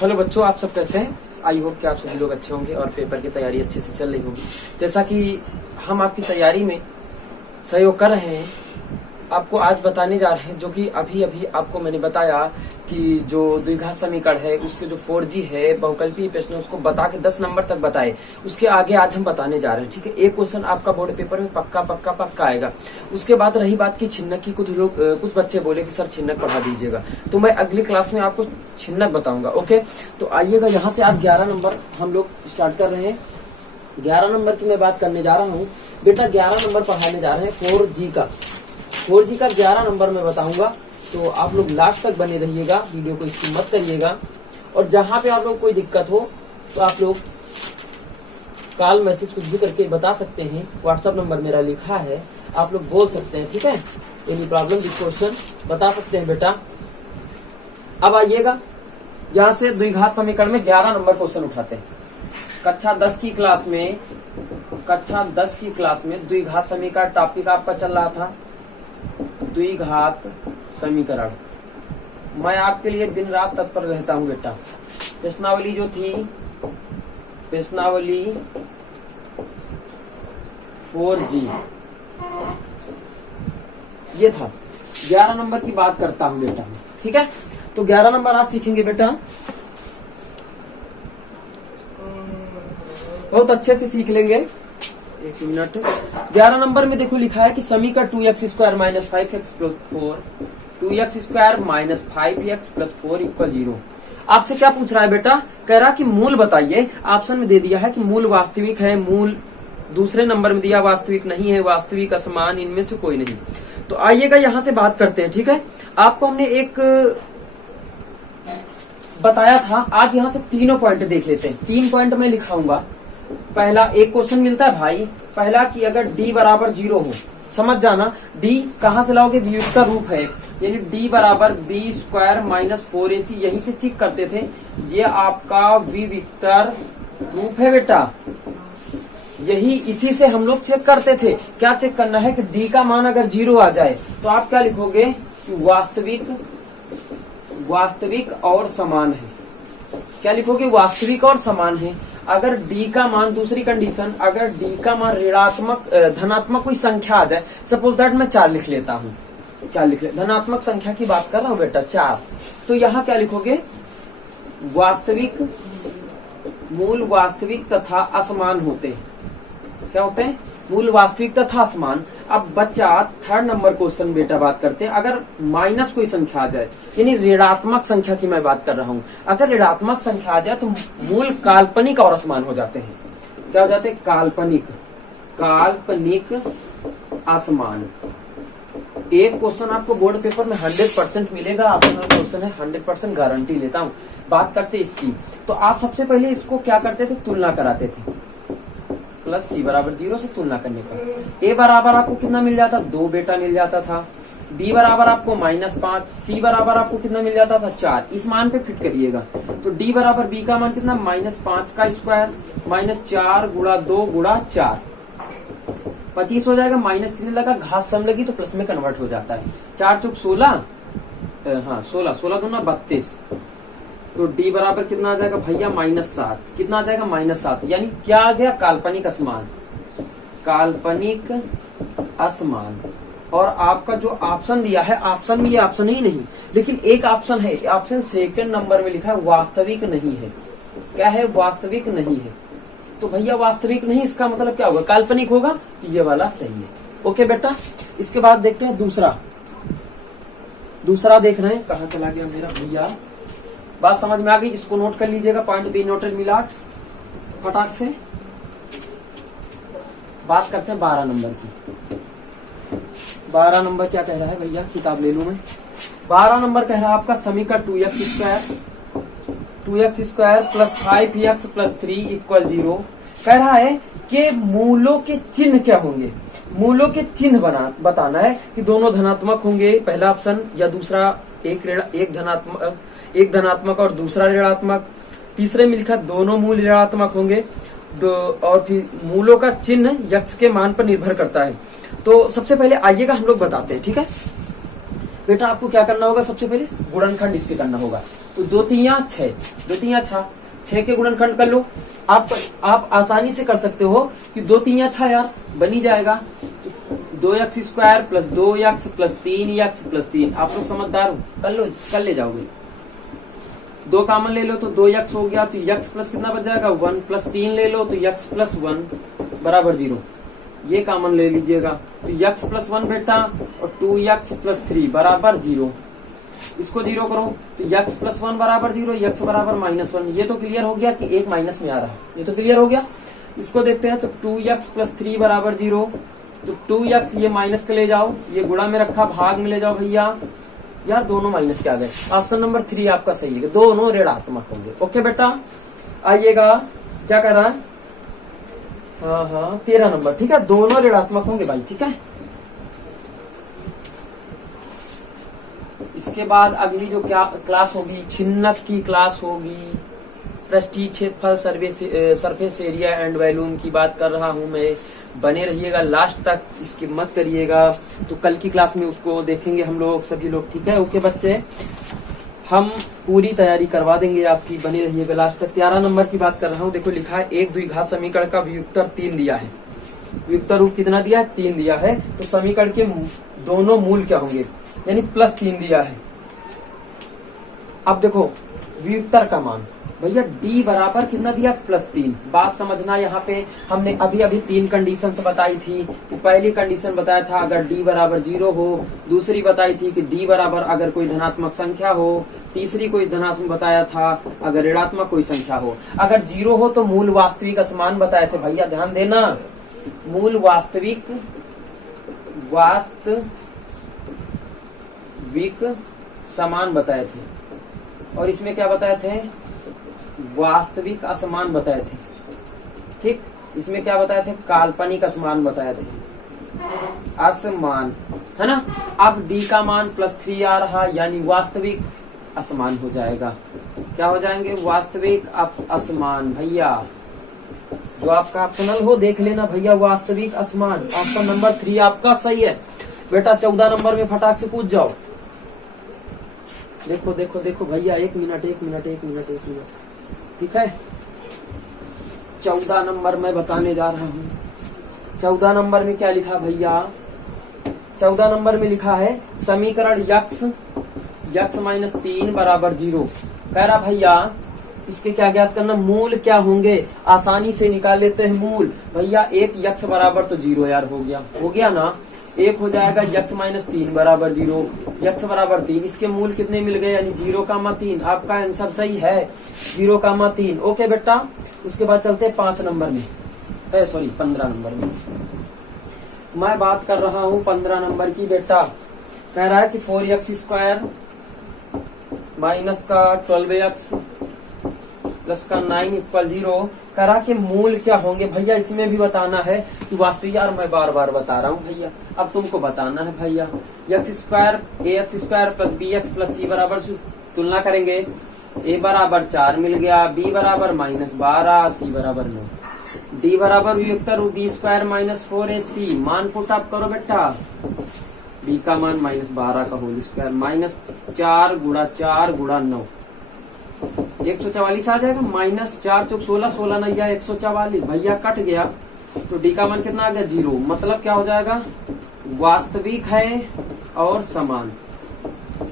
Hello बच्चों, आप सब कैसे हैं? आई होप कि आप सभी लोग अच्छे होंगे और पेपर की तैयारी अच्छे से चल रही होगी। जैसा कि हम आपकी तैयारी में सहयोग कर रहे हैं, आपको आज बताने जा रहे हैं, जो कि अभी अभी आपको मैंने बताया कि जो द्विघात समीकरण है उसके जो 4G है बहुकल्पीय प्रश्न, उसको बता के 10 नंबर तक बताए। उसके आगे आज हम बताने जा रहे हैं, ठीक है। एक क्वेश्चन आपका बोर्ड पेपर में पक्का आएगा। उसके बाद रही बात की छिन्नक की, कुछ बच्चे बोले कि सर छिन्नक पढ़ा दीजिएगा, तो मैं अगली क्लास में आपको छिन्नक बताऊंगा। ओके, तो आइएगा, यहाँ से आज 11 नंबर हम लोग स्टार्ट कर रहे हैं। 11 नंबर की मैं बात करने जा रहा हूँ बेटा। 11 नंबर पढ़ाने जा रहे हैं 4G का 11 नंबर में बताऊंगा, तो आप लोग लास्ट तक बने रहिएगा, वीडियो को स्किप मत करिएगा। और जहां पे आप लोग कोई दिक्कत हो तो आप लोग कॉल मैसेज कुछ भी करके बता सकते हैं। व्हाट्सएप नंबर मेरा लिखा है, आप लोग बोल सकते हैं, ठीक है। एनी प्रॉब्लम दिस क्वेश्चन बता सकते हैं बेटा। अब आइएगा, यहाँ से द्विघात समीकरण में 11 नंबर क्वेश्चन उठाते हैं। कक्षा 10 की क्लास में द्विघात समीकरण टॉपिक आपका चल रहा था, द्विघात समीकरण। मैं आपके लिए दिन रात तत्पर रहता हूं बेटा। प्रश्नावली जो थी, प्रश्नावली 4G ये था। 11 नंबर की बात करता हूं बेटा, ठीक है। तो 11 नंबर आज सीखेंगे बेटा, बहुत अच्छे से सीख लेंगे। एक मिनट। 11 नंबर में देखो लिखा है कि समीकरण 2x square minus 5x plus 4 2x square minus 5x plus 4 equal 0। आपसे क्या पूछ रहा है बेटा? कह रहा कि मूल बताइए। ऑप्शन में दे दिया है कि मूल वास्तविक है, मूल दूसरे नंबर में दिया वास्तविक नहीं है, वास्तविक असमान, इनमें से कोई नहीं। तो आइएगा यहाँ से बात करते हैं, ठीक है। आपको हमने एक बताया था, आज यहाँ से तीनों पॉइंट देख लेते हैं। 3 पॉइंट मैं लिखाऊंगा। पहला एक क्वेश्चन मिलता है भाई, पहला कि अगर d बराबर 0 हो, समझ जाना d कहां से लाओगे, वियुक्तर रूप है, यानी d बराबर b स्क्वायर माइनस 4ac, यही से चेक करते थे। ये आपका वियुक्तर रूप है बेटा, यही इसी से हम लोग चेक करते थे। क्या चेक करना है कि d का मान अगर 0 आ जाए तो आप क्या लिखोगे कि वास्तविक और समान है। क्या लिखोगे? वास्तविक और समान है। अगर d का मान, दूसरी कंडीशन, अगर d का मान ऋणात्मक धनात्मक कोई संख्या आ जाए, सपोज दैट मैं 4 लिख लेता हूँ, 4 लिख ले, धनात्मक संख्या की बात कर रहा हूँ बेटा, 4। तो यहाँ क्या लिखोगे? वास्तविक, मूल वास्तविक तथा असमान होते हैं। क्या होते हैं? मूल वास्तविक तथा असमान। अब बच्चा 3rd नंबर क्वेश्चन बेटा बात करते हैं। अगर माइनस कोई संख्या आ जाए, यानी ऋणात्मक संख्या की मैं बात कर रहा हूं, अगर ऋणात्मक संख्या आ जाए तो मूल काल्पनिक और असमान हो जाते हैं। क्या हो जाते हैं? काल्पनिक असमान। एक क्वेश्चन आपको बोर्ड पेपर में 100% मिलेगा। आपका क्वेश्चन है, 100% गारंटी लेता हूं। बात करते इसकी, तो आप सबसे पहले इसको क्या करते थे? तुलना कराते थे। प्लस c बराबर 0 से तुलना करने पर a बराबर आपको कितना मिल जाता? 2 बेटा मिल जाता था। b बराबर आपको -5, c बराबर आपको कितना मिल जाता था? 4। इस मान पे फिट करिएगा, तो d बराबर b का मान कितना? -5 का स्क्वायर -4 गुणा 2 गुणा 4, 25 हो जाएगा। माइनस चिन्ह लगा, घात सम लगी तो प्लस में कन्वर्ट हो जाता है। 4 चौक 16, हाँ 16 दूना 32। तो d बराबर कितना आ जाएगा भैया? -7। कितना आ जाएगा? -7। यानी क्या आ गया? काल्पनिक असमान, काल्पनिक असमान। और आपका जो ऑप्शन दिया है, ऑप्शन में ये ऑप्शन ही नहीं, लेकिन एक ऑप्शन है, ऑप्शन 2nd नंबर में लिखा है वास्तविक नहीं है। क्या है? वास्तविक नहीं है। तो भैया वास्तविक नहीं, इसका मतलब क्या होगा? काल्पनिक होगा। तो ये वाला सही है। ओके बेटा, इसके बाद देखते हैं दूसरा देख रहे हैं। कहाँ चला गया मेरा भैया? बात समझ में आ गई? इसको नोट कर लीजिएगा, पॉइंट बी नोटेड मिला फटाक से। बात करते हैं 12 नंबर की। 12 नंबर क्या कह रहा है भैया? किताब ले लूं मैं। 12 नंबर कह रहा है आपका समीकरण 2x square plus 5x plus 3 equal 0। कह रहा है कि मूलों के चिन्ह क्या होंगे? मूलों के चिन्ह बताना है कि दोनों धनात्मक होंगे, पहला ऑप्शन, या दूसरा एक धनात्मक और दूसरा ऋणात्मक। तीसरे में लिखा दोनों मूल ऋणात्मक होंगे, और फिर मूलों का चिन्ह यक्ष के मान पर निर्भर करता है। तो सबसे पहले आइएगा हम लोग बताते हैं, ठीक है बेटा आपको क्या करना होगा, सबसे पहले गुणनखंड इसके करना होगा। तो 2 3 6, 2 3 6 के गुणनखंड कर लो। आप आसानी से कर सकते हो कि 2 3 6 यार बनी जाएगा। तो 2x² plus 2x plus 3x plus 3, आप लोग समझदार हो, कर ले जाओगे। 2 कॉमन ले लो तो 2x हो गया, तो x प्लस कितना बच जाएगा 1 प्लस 3 ले लो तो x प्लस 1 बराबर 0। ये कॉमन ले लीजिएगा तो x प्लस 1 बेटा और 2x प्लस 3 बराबर 0। इसको 0 करो तो x प्लस 1 बराबर 0, x बराबर -1। ये तो क्लियर हो गया कि एक माइनस में आ रहा है, ये तो क्लियर हो गया। इसको देखते हैं तो 2x प्लस 3 बराबर 0, तो 2x ये माइनस के ले जाओ, ये गुणा में रखा भाग में ले जाओ भैया। यार दोनों माइनस के आ गए, ऑप्शन नंबर 3 आपका सही है, दोनों ऋणात्मक होंगे। ओके बेटा, आइएगा क्या कर रहा है, हाँ 13 नंबर, ठीक है, दोनों ऋणात्मक होंगे भाई, ठीक है। इसके बाद अगली जो क्या क्लास होगी, छिन्नक की क्लास होगी। प्रेस्टीज क्षेत्रफल सरफेस एरिया एंड वॉल्यूम की बात कर रहा हूं मैं, बने रहिएगा लास्ट तक, इसकी मत करिएगा। तो कल की क्लास में उसको देखेंगे हम लोग सभी लोग, ठीक है। ओके बच्चे, हम पूरी तैयारी करवा देंगे आपकी, बने रहिएगा लास्ट तक। 13 नंबर की बात कर रहा हूँ, देखो लिखा है एक द्विघात समीकरण का व्युत्तर 3 दिया है। व्युत्तर रूप कितना दिया है, 3 दिया है। तो समीकरण के दोनों मूल क्या होंगे, यानी +3 दिया है। अब देखो व्युत्तर का मान भैया d बराबर कितना दिया, +3। बात समझना, यहाँ पे हमने अभी 3 कंडीशन बताई थी। पहली कंडीशन बताया था अगर d बराबर 0 हो, दूसरी बताई थी कि d बराबर अगर कोई धनात्मक संख्या हो, तीसरी कोई धनात्मक बताया था अगर ऋणात्मक कोई संख्या हो। अगर 0 हो तो मूल वास्तविक असमान बताए थे भैया, ध्यान देना, मूल वास्तविक समान बताए थे। और इसमें क्या बताए थे, वास्तविक असमान बताए थे, ठीक। इसमें क्या बताए थे, काल्पनिक असमान बताए थे, असमान, है ना। अब d का मान +3 आ रहा, यानी वास्तविक असमान हो जाएगा। क्या हो जाएंगे, वास्तविक असमान भैया। जो आपका ऑप्शनल हो देख लेना भैया, वास्तविक असमान। ऑप्शन नंबर 3 आपका सही है बेटा। 14 नंबर में फटाक से पूछ जाओ। देखो देखो देखो भैया, एक मिनट, ठीक है। 14 नंबर में बताने जा रहा हूँ। 14 नंबर में क्या लिखा भैया, 14 नंबर में लिखा है समीकरण x -3 बराबर 0। कह रहा भैया इसके क्या ज्ञात करना, मूल क्या होंगे, आसानी से निकाल लेते हैं मूल भैया। एक x बराबर तो 0 यार, हो गया ना। एक हो जाएगा x -3 बराबर 0, x बराबर 3। इसके मूल कितने मिल गए, यानी 0,3। आपका आंसर सही है, 0,3। ओके बेटा, उसके बाद चलते हैं 5 नंबर में, 15 नंबर में। मैं बात कर रहा हूँ 15 नंबर की बेटा। कह रहा है कि 4x² माइनस का 12x प्लस का 9 = 0। कह रहा कि मूल क्या होंगे भैया, इसमें भी बताना है कि वास्तविक। यार मैं बार बार बता रहा हूँ भैया, अब तुमको बताना है भैया। x² ax² plus bx plus c बराबर, तुलना करेंगे। a बराबर 4 मिल गया, b बराबर -12, c बराबर 9, d बराबर व्युत्तर b² -4ac। मान पुट अप करो बेटा, b का मान -12 का होल स्क्वायर, -4 गुणा 4 गुणा 9, 144 आ जाएगा। -4 × 16, 16 नहीं गया 144 भैया, कट गया। तो डी का मान कितना आ गया, 0। मतलब क्या हो जाएगा, वास्तविक है और समान,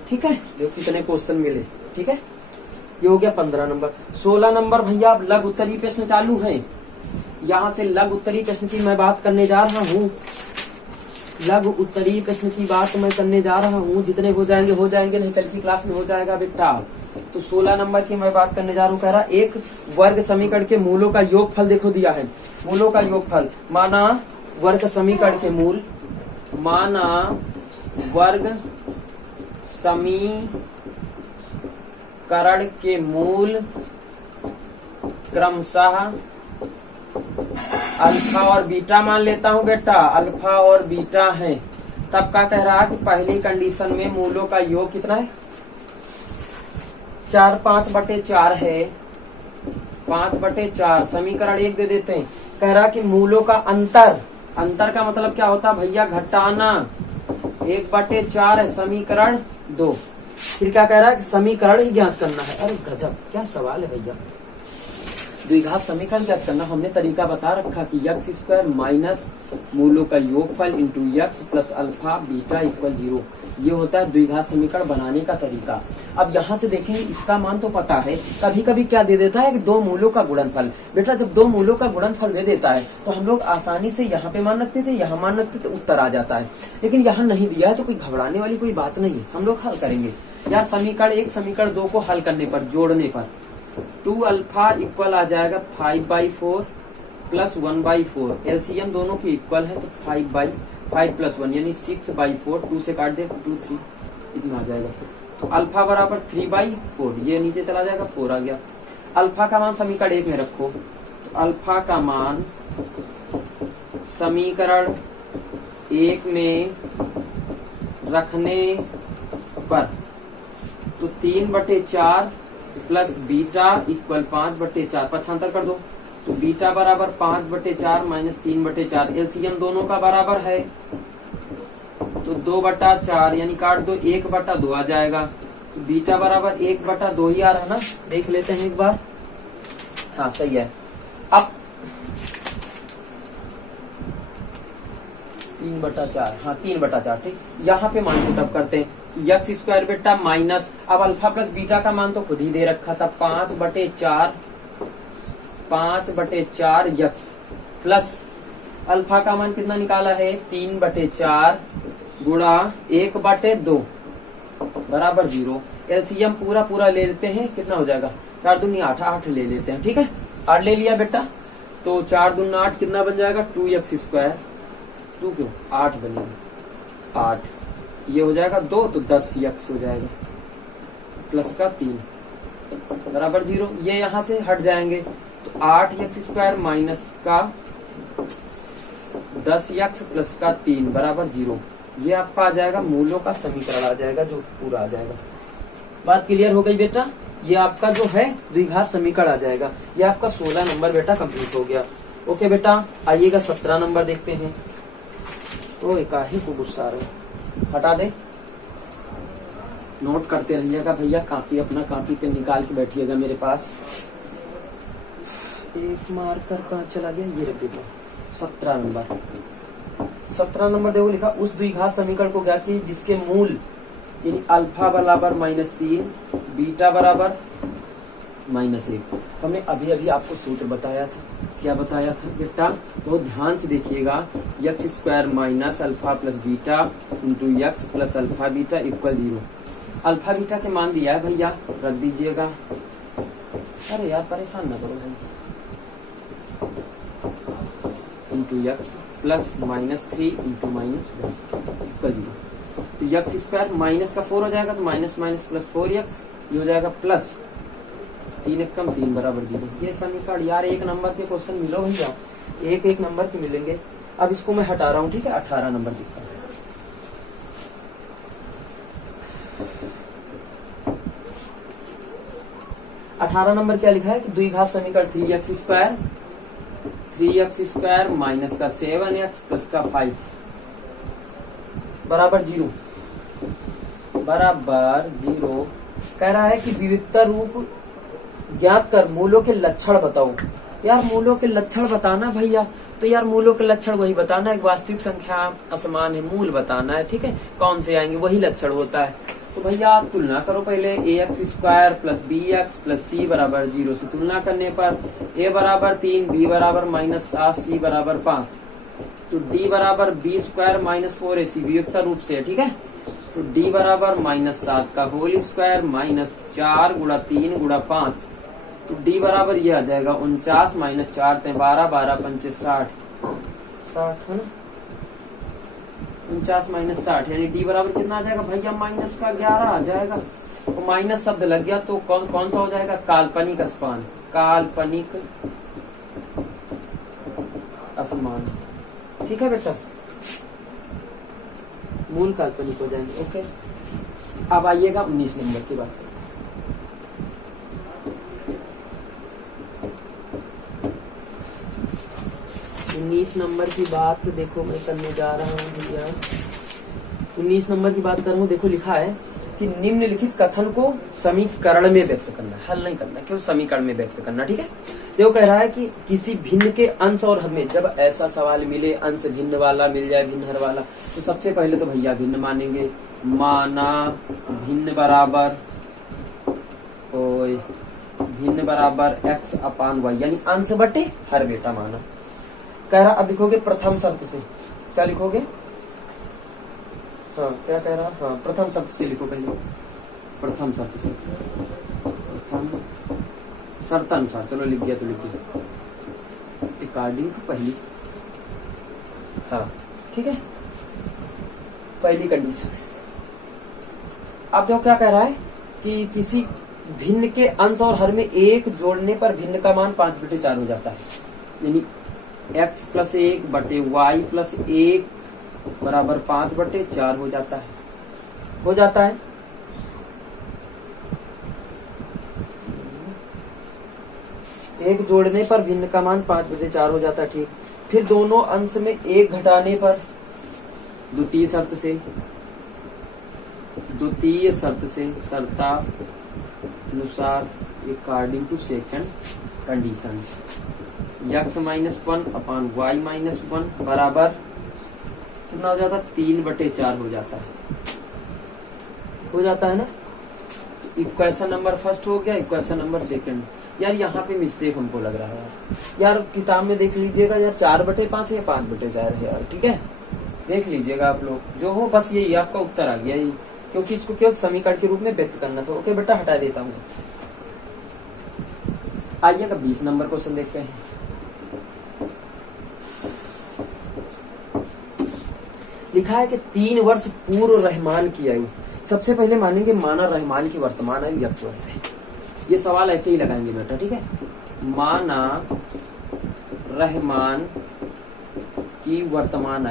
ठीक है। देखो कितने क्वेश्चन मिले, ठीक है। ये हो गया 15 नंबर। 16 नंबर भैया, अब लघु उत्तरीय प्रश्न चालू है। यहाँ से लघु उत्तरीय प्रश्न की मैं बात करने जा रहा हूँ। लघु उत्तरीय प्रश्न की बात मैं करने जा रहा हूँ। जितने हो जाएंगे, नहीं कल की क्लास में हो जाएगा बेटा। तो 16 नंबर की मैं बात करने जा रहा हूँ। कह रहा एक वर्ग समीकरण के मूलों का योगफल देखो दिया है। मूलों का योगफल माना वर्ग समीकरण के मूल, माना वर्ग समीकरण के मूल क्रमशः अल्फा और बीटा मान लेता हूँ बेटा। अल्फा और बीटा है। तब क्या कह रहा है कि पहली कंडीशन में मूलों का योग कितना है, 4/5/4 है। 5/4 समीकरण 1 दे देते हैं। कह रहा कि मूलों का अंतर का मतलब क्या होता है भैया, घटाना। 1/4 है समीकरण 2। फिर क्या कह रहा है कि समीकरण ही ज्ञात करना है। अरे गजब क्या सवाल है भैया। द्विघात समीकरण ज्ञात करना, हमने तरीका बता रखा कि x स्क्वायर माइनस मूलों का योगफल into x plus alpha beta equal 0, ये होता है द्विघात समीकरण बनाने का तरीका। अब यहाँ से देखेंगे इसका मान तो पता है, कभी कभी क्या दे देता है कि दो मूलों का गुणनफल। बेटा जब दो मूलों का गुणनफल दे देता है तो हम लोग आसानी से यहाँ पे मान रखते थे, यहाँ मान रखते थे, उत्तर आ जाता है। लेकिन यहाँ नहीं दिया है तो कोई घबराने वाली कोई बात नहीं है, हम लोग हल करेंगे। यार समीकरण 1 समीकरण 2 को हल करने पर, जोड़ने पर 2 अल्फा इक्वल आ जाएगा 5/4 प्लस 1/4। एलसीएम दोनों की इक्वल है तो 5/5 प्लस 1 यानी 6/4। 2 से काट दे 2 3 इतना आ जाएगा। तो अल्फा बराबर 3/4, ये नीचे चला जाएगा 4 आ गया। अल्फा का मान समीकरण 1 में रखो, तो अल्फा का मान समीकरण 1 में रखने पर तो 3/4 प्लस बीटा इक्वल 5/4, पक्षांतर कर दो तो बीटा बराबर 5/4 माइनस 3/4। एलसीएम दोनों का बराबर है तो 2/4 यानी काट दो 1/2 आ जाएगा। तो बीटा बराबर 1/2 ही आ रहा है ना, देख लेते हैं एक बार। हाँ सही है। अब 3/4, हाँ 3/4 ठीक। यहाँ पे मान पुट अप करते हैं। x स्क्वायर बेटा माइनस, अब अल्फा प्लस बीटा का मान तो खुद ही दे रखा था 5/4 x प्लस अल्फा का मान कितना निकाला है 3/4 गुणा 1/2 बराबर 0। एलसीएम पूरा ले लेते हैं, कितना हो जाएगा 4 दूनी 8, 8 ले लेते हैं, ठीक है 8 ले लिया बेटा। तो 4 दूना 8 कितना बन जाएगा 2x स्क्वायर, 2 क्यों 8 बनेगा 8, ये हो जाएगा 2 तो 10x हो जाएगा प्लस का 3 बराबर 0। ये यहाँ से हट जाएंगे तो 8x स्क्वायर माइनस का 10x प्लस का 3 बराबर 0। ये आपका आ जाएगा मूलों का समीकरण आ जाएगा, जो पूरा आ जाएगा। बात क्लियर हो गई बेटा। ये आपका जो है द्विघात समीकरण आ जाएगा। ये आपका 16 नंबर बेटा कंप्लीट हो गया। ओके बेटा, आइएगा 17 नंबर देखते हैं। तो एकाही को गुस्सा आ रहे, हटा दे, नोट करते रहिएगा भैया। कापी अपना कापी पे निकाल के बैठिएगा मेरे पास। एक मार्कर कहाँ चला गया, ये रख दीजिए। 17 नंबर देखो लिखा, उस द्विघात समीकरण को ज्ञात कीजिए जिसके मूल यानी अल्फा बराबर -3 बीटा बराबर -1। हमने अभी आपको सूत्र बताया था। क्या बताया था बेटा, बहुत ध्यान से देखिएगा। x square minus alpha plus beta into x plus alpha beta equal 0। Alpha beta के मान दिया है भैया, रख दीजिएगा। अरे यार परेशान ना करो भाई। Into x plus -3 into -1 equal 0। तो x स्क्वायर माइनस का 4 हो जाएगा तो माइनस प्लस 4x, ये हो जाएगा प्लस 3 एक कम 3 बराबर 0। ये समीकरण यार 1 नंबर के क्वेश्चन मिलो भैया, एक नंबर के मिलेंगे। अब इसको मैं हटा रहा हूँ, ठीक है 18 नंबर दिखता है। अठारह नंबर क्या लिखा है कि द्विघात समीकरण 3x स्क्वायर माइनस का 7x प्लस का 5 बराबर 0 कह रहा है कि विविधता रूप ज्ञात कर, मूलों के लक्षण बताओ। यार मूलों के लक्षण बताना भैया, तो यार मूलों के लक्षण वही बताना है, वास्तविक संख्या असमान है, मूल बताना है, ठीक है कौन से आएंगे वही लक्षण होता है। तो भैया आप तुलना करो पहले, ax square plus bx plus c बराबर 0 से तुलना करने पर a बराबर 3, b बराबर -7, c बराबर 5, तो d बराबर b स्क्वायर -4ac वियुक्ता रूप से, ठीक है। तो d बराबर -7 का होल स्क्वायर -4 गुणा 3 गुणा 5, तो d बराबर ये आ जाएगा 49 -4 12 12 5 60 है ना, 49 -60 यानी d बराबर कितना आ जाएगा भैया -11 आ जाएगा। तो माइनस शब्द लग गया तो कौन सा हो जाएगा, काल्पनिक असमान, काल्पनिक असमान, ठीक है बेटा, मूल काल्पनिक हो जाएंगे। ओके, अब आइएगा 19 नंबर की बात। 19 नंबर की बात देखो मैं करने जा रहा हूँ भैया। 19 नंबर की बात करूँ, देखो लिखा है कि निम्नलिखित कथन को समीकरण में व्यक्त करना है, हल नहीं करना, केवल समीकरण में व्यक्त करना। ठीक है, देखो कह रहा है कि किसी भिन्न के अंश और हर में, जब ऐसा सवाल मिले अंश भिन्न वाला मिल जाए भिन्न हर वाला, तो सबसे पहले तो भैया भिन्न मानेंगे, माना भिन्न बराबर भिन्न बराबर x अपान y, यानी अंश बटे हर बेटा माना। कह रहा अब लिखोगे प्रथम शर्त से, क्या लिखोगे, हाँ क्या कह रहा, हाँ प्रथम शर्त से लिखो पहले, प्रथम शर्त से, प्रथम शर्त अनुसार, चलो लिख गया तो लिखिए, अकॉर्डिंग टू पहली, हाँ ठीक है, पहली कंडीशन। अब देखो क्या कह रहा है कि किसी भिन्न के अंश और हर में एक जोड़ने पर भिन्न का मान 5/4 हो जाता है, यानी x + 1 बटे y + 1 बराबर 5/4 हो जाता है, हो जाता है। एक जोड़ने पर भिन्न का मान 5/4 हो जाता है, ठीक। फिर दोनों अंश में एक घटाने पर द्वितीय शर्त से शर्तानुसार according to second condition, x - 1 upon y - 1 बराबर कितना हो जाता है, 3/4 हो जाता है ना। इक्वेशन नंबर फर्स्ट हो गया, इक्वेशन नंबर सेकंड। यार यहाँ पे मिस्टेक हमको लग रहा है यार, किताब में देख लीजिएगा यार 4/5 है, 5/4 है यार, ठीक है, देख लीजिएगा आप लोग, जो हो बस यही आपका उत्तर आ गया ही, क्योंकि इसको केवल समीकरण के रूप में व्यक्त करना था। ओके बेटा, हटा देता हूँ। आइएगा 20 नंबर क्वेश्चन देखते हैं। लिखा है कि 3 वर्ष पूर्व रहमान की आयु, सबसे पहले मानेंगे माना रहमान की वर्तमान आयु x वर्ष है। ये सवाल ऐसे ही लगाएंगे बेटा, ठीक है, माना रहमान की वर्तमान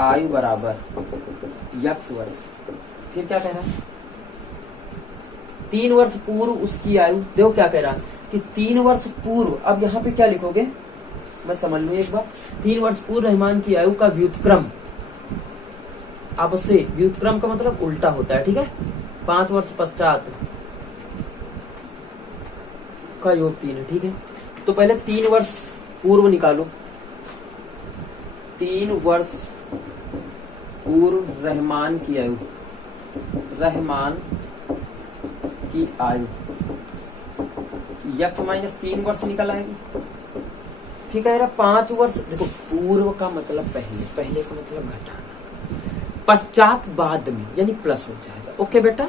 आयु बराबर x वर्ष। फिर क्या कह रहा है, 3 वर्ष पूर्व उसकी आयु, देखो क्या कह रहा है कि 3 वर्ष पूर्व, अब यहाँ पे क्या लिखोगे मैं समझ लूँ एक बार, 3 वर्ष पूर्व रहमान की आयु का व्युत्क्रम, अब से व्युत्क्रम का मतलब उल्टा होता है, ठीक है, 5 वर्ष पश्चात का योग 3 है, ठीक है। तो पहले 3 वर्ष पूर्व निकालो, 3 वर्ष पूर्व रहमान की आयु x - 3 वर्ष निकल आएगी। फिर कह रहा 5 वर्ष, देखो पूर्व का मतलब पहले का मतलब घटाना, पश्चात बाद में, यानी प्लस हो जाएगा। ओके बेटा,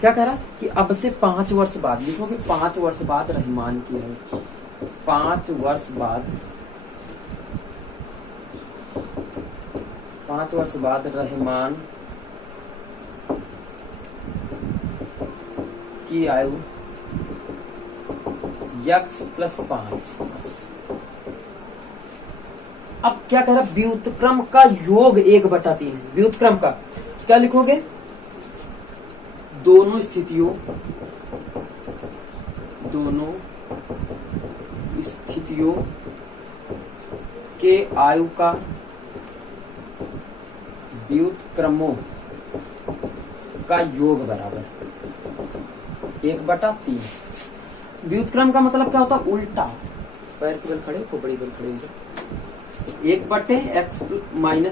क्या कह रहा कि अब से 5 वर्ष बाद लिखोगे, 5 वर्ष बाद रहमान की आयु, 5 वर्ष बाद रहमान की आयु x + 5। अब क्या कह रहा, व्युत्क्रम का योग 1/3 है। व्युत्क्रम का क्या लिखोगे, दोनों स्थितियों के आयु का व्युत्क्रमों का योग बराबर 1/3। व्युत्क्रम का मतलब क्या होता है, उल्टा, पैर के बल खड़े, खोपड़ी बल खड़े, 1/x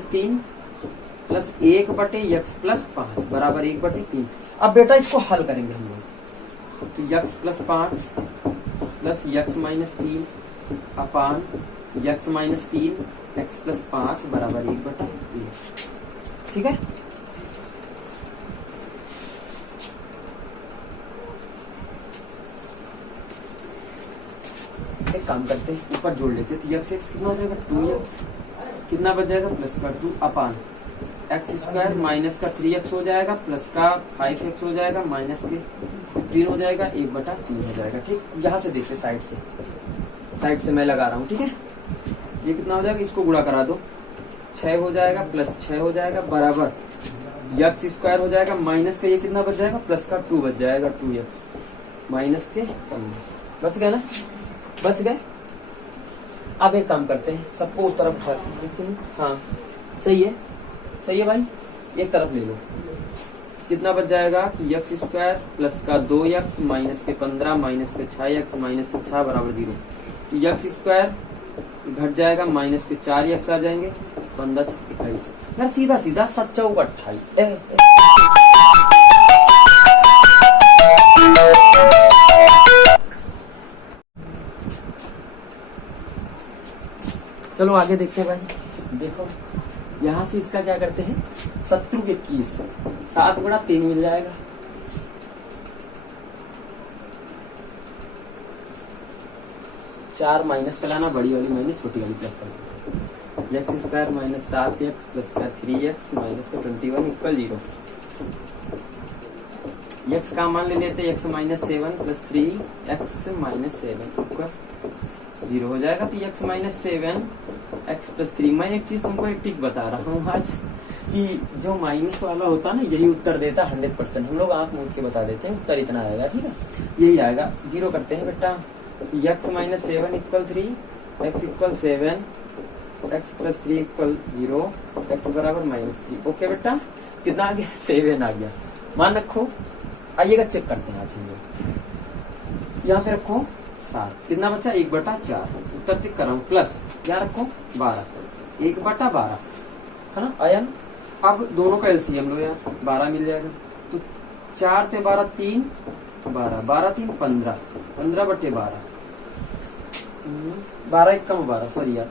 - 3 प्लस 1/x + 5 बराबर 1/3। अब बेटा इसको हल करेंगे हम लोग, तो x + 5 प्लस x - 3 अपान x - 3 x + 5 बराबर 1/3, ठीक है। एक काम करते हैं, ऊपर जोड़ लेते हैं, तो x कितना हो जाएगा, 2x, कितना बच जाएगा, प्लस का 2 अपान x² माइनस का 3x हो जाएगा, प्लस का 5x हो जाएगा, माइनस के 15 हो जाएगा, 1/3 हो जाएगा, ठीक। यहाँ से देखते साइड से मैं लगा रहा हूँ, ठीक है। ये कितना हो जाएगा, इसको गुणा करा दो, 6 हो जाएगा, प्लस 6 हो जाएगा, बराबर x² हो जाएगा, माइनस का ये कितना बच जाएगा, प्लस का 2 बच जाएगा, 2x माइनस के 15, बच गए ना, बच गए। अब एक काम करते हैं, सबको उस तरफ उठा, हाँ सही है, सही है भाई, एक तरफ ले लो। कितना बच जाएगा कि एक्स स्क्वायर प्लस का 2x माइनस के 15 माइनस के 6x माइनस के 6 बराबर 0। तो एक्स स्क्वायर घट जाएगा, माइनस के 4x आ जाएंगे, 15 21। यार सीधा सीधा 7 चौक 28। चलो आगे देखते हैं भाई। देखो यहां से इसका क्या करते हैं, 70 के 21, 7 गुणा 3 मिल जाएगा। चार माइनस का लाना, बड़ी वाली माइनस छोटी वाली प्लस कर। X square minus 7x plus का 3x माइनस का 21 इक्वल 0। एक्स का मान ले लेते, x minus 7 plus 3x minus 7 equal 0 हो जाएगा। तो एक्स माइनस 7 एक्स प्लस 3। मैं एक चीज तुमको एक टिक बता रहा हूँ आज, कि जो माइनस वाला होता ना यही उत्तर देता 100%। हम लोग आंख मूंद के बता देते हैं उत्तर इतना आएगा, ठीक है, यही आएगा। 0 करते हैं बेटा, तो x minus 7 equal 3, x equal 7, x plus 3 equal 0, x बराबर -3। ओके बेटा, कितना आ गया, 7 आ गया। मान रखो, आइएगा चेक करते हैं आज हम लोग। यहाँ पे रखो 7, कितना बचा 1/4, उत्तर चेक कर रहा हूँ, प्लस यहाँ रखो 12, 1/12 है ना, आया ना। अब दोनों का एलसीएम लो यार, 12 मिल जाएगा। तो 4 ते 12 3, 12, 12 3 15, 15/12, 12 1 कम 12, सॉरी यार,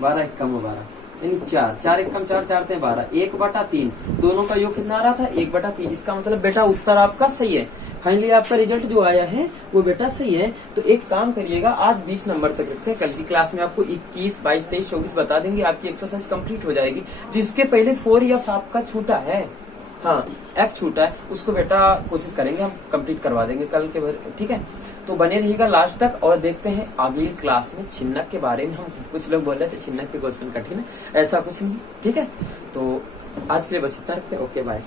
12 1 कम 12 यानी 4, 4 1 कम 4, 4 ते 12, 1/3। दोनों का योग कितना आ रहा था, 1/3। इसका मतलब बेटा उत्तर आपका सही है। फाइनली आपका रिजल्ट जो आया है वो बेटा सही है। तो एक काम करिएगा, आज 20 नंबर तक रखते हैं, कल की क्लास में आपको 21, 22, 23, 24 बता देंगे, आपकी एक्सरसाइज कंप्लीट हो जाएगी। जिसके पहले 4F आपका छूटा है, हाँ F छूटा है, उसको बेटा कोशिश करेंगे हम कंप्लीट करवा देंगे कल के भर, ठीक है। तो बने रहिएगा लास्ट तक, और देखते हैं अगली क्लास में छिन्नक के बारे में। हम कुछ लोग बोल रहे थे छिन्नक के क्वेश्चन कठिन है, ऐसा कुछ नहीं, ठीक है। तो आज के लिए बस इतना रखते हैं, ओके बाय।